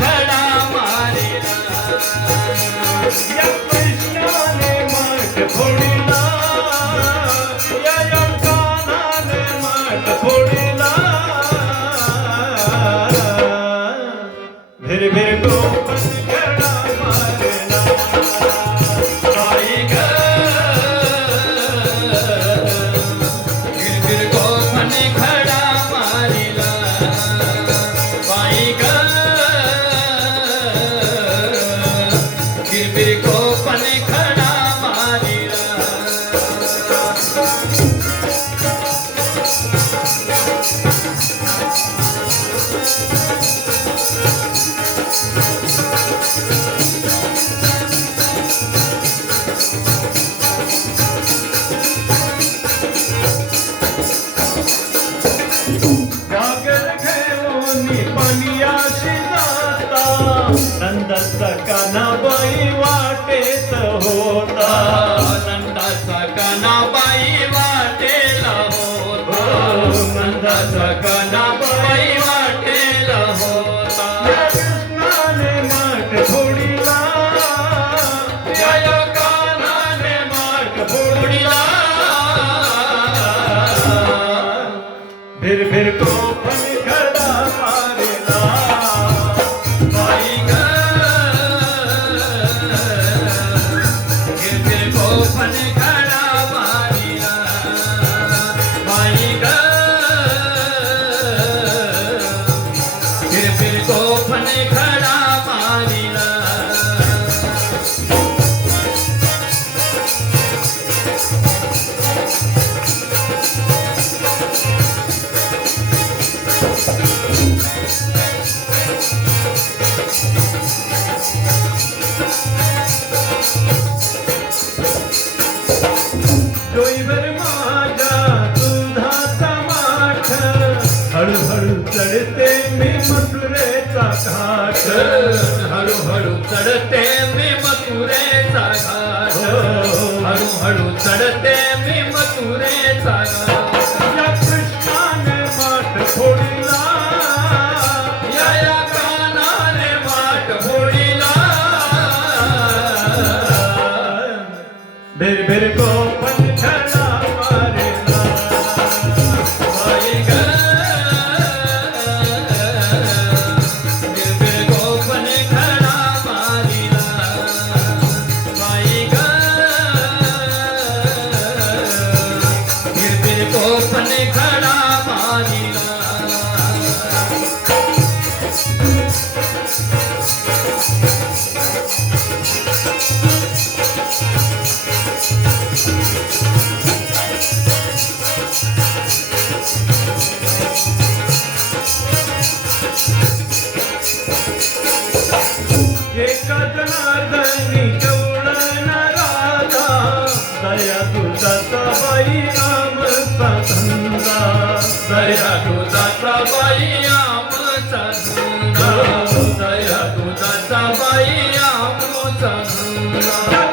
खडा मारिला या कृष्णाने माठ फोडिला या कान्हाने माठ फोडिला भिर भिर गोपन खडा मारिला बाई ग गिरगिर गोपन खडा मारिला बाई ग गिरगिर गोपन खडा मारिला गागर घेऊन पाणीयाशी जाता नंदाचा कान्हाबाई वाटेत होता नंदाचा कान्हाबाई वाटेला होता नंदाचा कान्हाबाई वाटेला होता या कृष्णाने माठ फोडिला जय कान्हाने माठ फोडिला भिर भिर गोपन खडा मारिला बाई ग गिरगिर गोपन खडा मारिला बाई ग गिरगिर गोपन खडा मारिला डोईवर माझ्या दुधाचा माठ हळूहळू चढते मी मथुरेचा घाट हळूहळू चढते मी मथुरेचा घाट हळूहळू चढते मी मथुरेचा घाट या कृष्णाने माठ फोडिला या कान्हाने माठ फोडिला भिर भिर गोपन खडा मारिला बाई ग गिरगिर गोपन खडा मारिला बाई ग गिरगिर गोपन खडा मारिला एका जनार्दनी गवळण राधा दया तुझाचा बाई रामचा धंदा दया तुझाचा बाई आमचा धंदा दया तुझाचा बाई आमचा धंदा